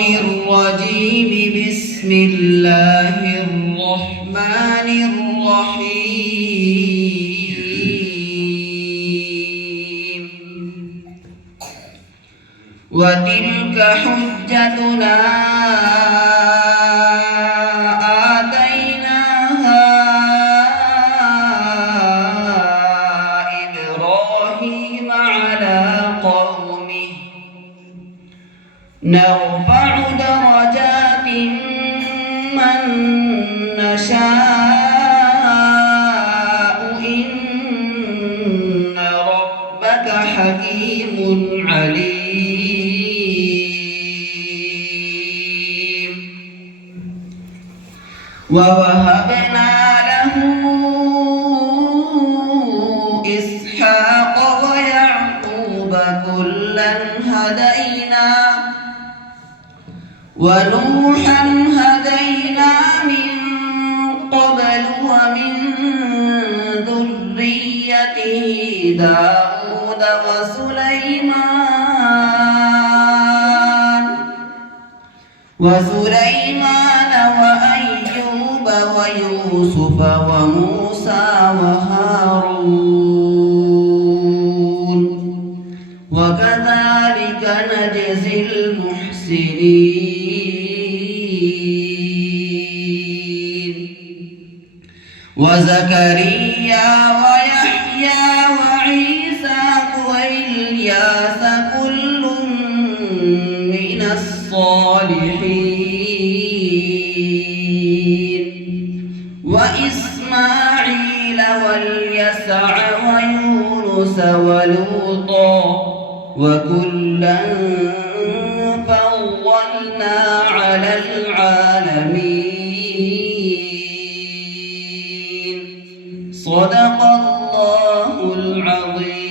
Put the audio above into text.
الرجيم. بسم الله الرحمن الرحيم. وتلك حجتنا آتيناها إبراهيم على قومه نرفع درجات من نشاء إن ربك حكيم عليم. ووهبنا له إسحاق ويعقوب كلا هدينا ونوحا هدينا من قبل ومن ذريته داود وسليمان وأيوب ويوسف وموسى وهارون وكذلك نجزي المحسنين. وزكريا ويحيى وعيسى وإلياس كل من الصالحين. وإسماعيل واليسع ويونس ولوطا وكلا فضلنا على العالمين. صدق الله العظيم.